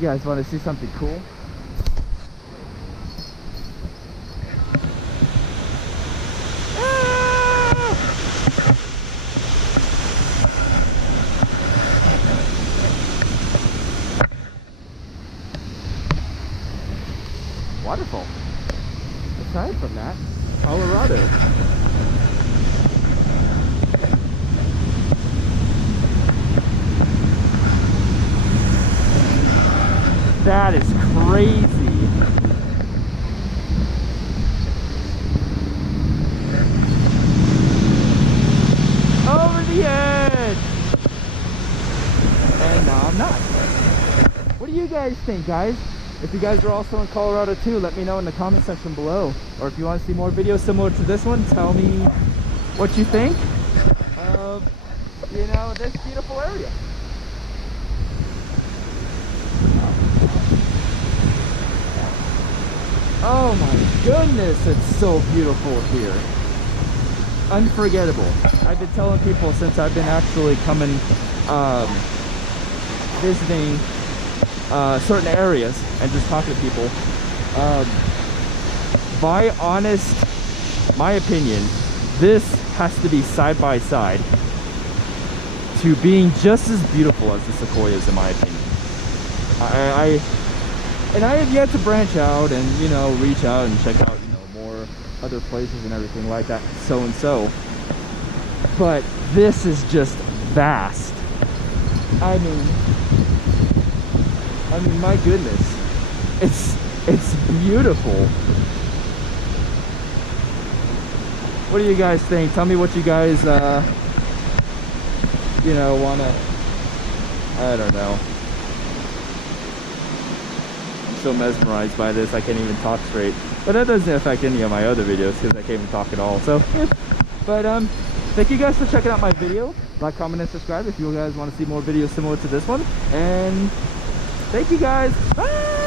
You guys want to see something cool? Waterfall. Aside from that, Colorado. That is crazy. Over the edge. And now I'm not. What do you guys think, guys? If you guys are also in Colorado too, let me know in the comment section below. Or if you want to see more videos similar to this one, tell me what you think of, you know, this beautiful area. Oh my goodness, it's so beautiful here. Unforgettable. I've been telling people since I've been actually coming, visiting certain areas and just talking to people. My opinion, this has to be side by side to being just as beautiful as the sequoias, in my opinion. And I have yet to branch out and, you know, reach out and check out, you know, more other places and everything like that, so and so. But this is just vast. I mean, my goodness, it's beautiful. What do you guys think? Tell me what you guys, you know, wanna, I don't know. I'm so mesmerized by this, I can't even talk straight. But that doesn't affect any of my other videos because I can't even talk at all. So, but thank you guys for checking out my video. Like, comment, and subscribe if you guys want to see more videos similar to this one. And thank you guys. Bye!